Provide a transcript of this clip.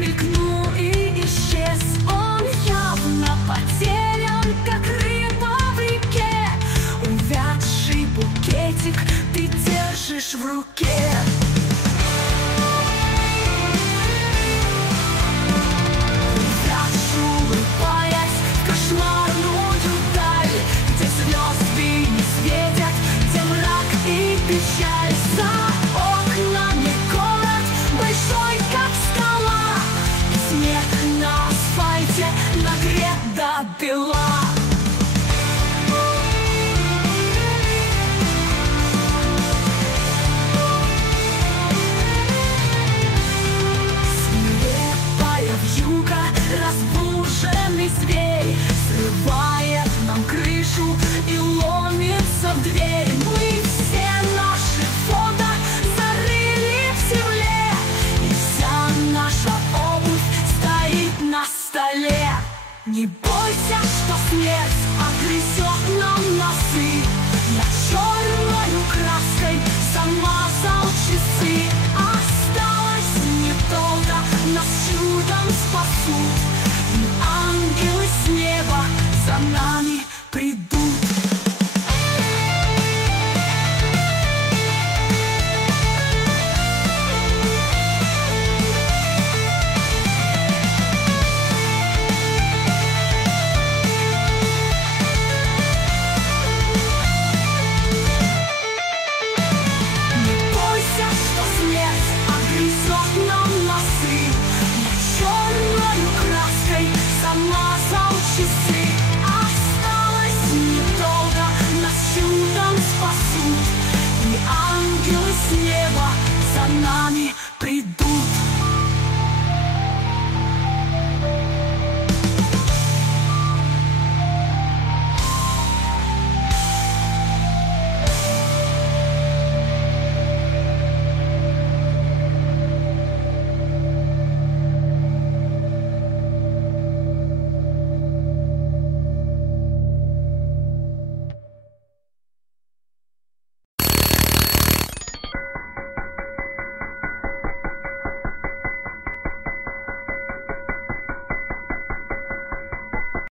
мелькнул и исчез. Он явно потерян, как рыба в реке. Увядший букетик ты держишь в руке. Печаль за окнами, город большой, как скала, снег на асфальте нагрет до бела. Свирепая вьюга, разбуженный зверь срывает нам крышу и ломится в дверь. Мы все наши фото зарыли в земле, и вся наша обувь стоит на столе. Не бойся, что смерть огрызет